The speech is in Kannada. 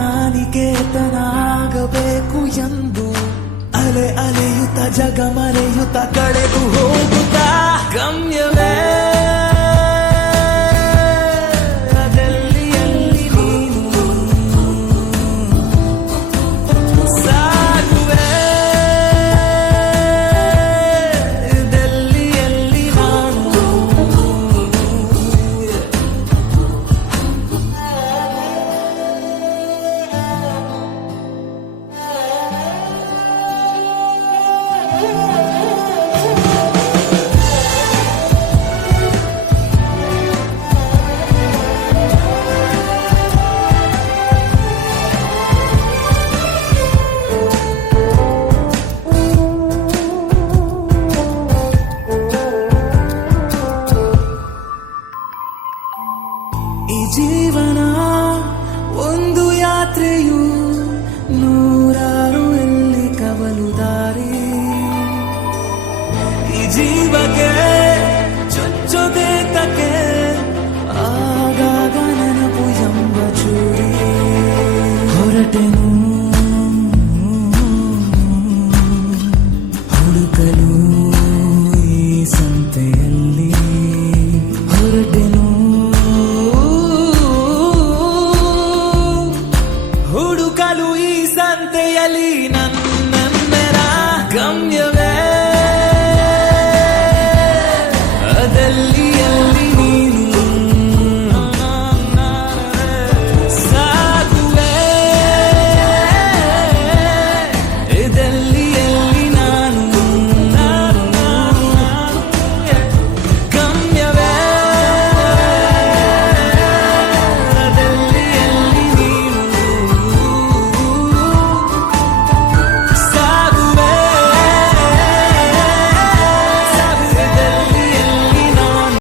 ನಾನಿಕೇತನಾಗಬೇಕು ಎಂದು ಅಲೆ ಅಲೆಯುತ್ತ ಜಗ ಮರೆಯುತ್ತ ಕಳೆದು ಹೋಗುತ್ತಾ ಗಮ್ಯವೇ ಅದೆಲ್ಲಿ ಎಲ್ಲಿ ನೀನು ಸಾಗುವೆ ಇದೆಲ್ಲಿ ಎಲ್ಲಿ ನಾನು ಈ ಜೀವನ ಒಂದು ಯಾತ್ರೆಯು ನೂರಾರು ಎಲ್ಲಿ ಕವಲು ದಾರಿ ಈ ಜೀವಕ್ಕೆ ಚುಚ್ಚುದೇತಕ್ಕೆ ಆಗಾಗ ನೆನಪು ಎಂಬ ಚೂರಿ ಹೊರಟೆನು